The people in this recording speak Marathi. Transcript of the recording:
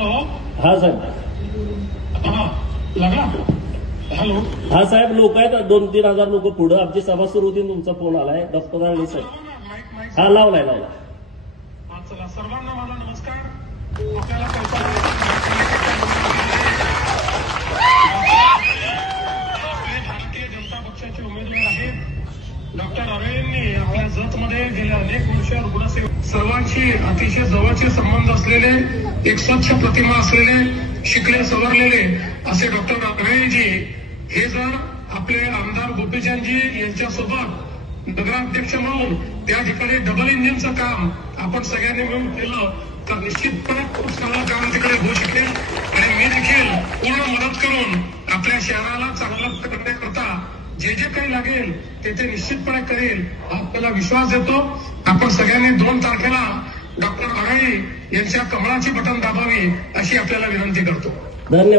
हॅलो. हा साहेब. हा लगा. हॅलो. हा साहेब, लोक आहेत 2-3 हजार लोक पुढं. आमची सभा सुरू होती, तुमचा फोन आलाय. डॉक्टर राणे साहेब. हा लावलाय. चला सर्वांना माझा नमस्कार. आपल्याला भारतीय जनता पक्षाचे उमेदवार आहेत डॉक्टर अरे यांनी आपल्या जतमध्ये गेल्या अनेक वर्ष रुग्णसेवा सर्वांशी अतिशय जवळचे संबंध असलेले, एक स्वच्छ प्रतिमा असलेले, शिकले सवरलेले असे डॉक्टर अभयजी हे जर आपले आमदार गोपीचंदजी यांच्यासोबत नगराध्यक्ष म्हणून त्या ठिकाणी डबल इंजिनचं काम आपण सगळ्यांनी मिळून केलं तर निश्चितपणे खूप चांगलं काम तिकडे होऊ शकेल. आणि मी देखील पूर्ण मदत करून आपल्या शहराला चांगलं करण्याकरता जे जे काही लागेल ते निश्चितपणे करेल आपल्याला विश्वास देतो. आपण सगळ्यांनी 2 तारखेला डॉक्टर अराई यांच्या कमळाची बटन दाबावी अशी आपल्याला विनंती करतो. धन्यवाद.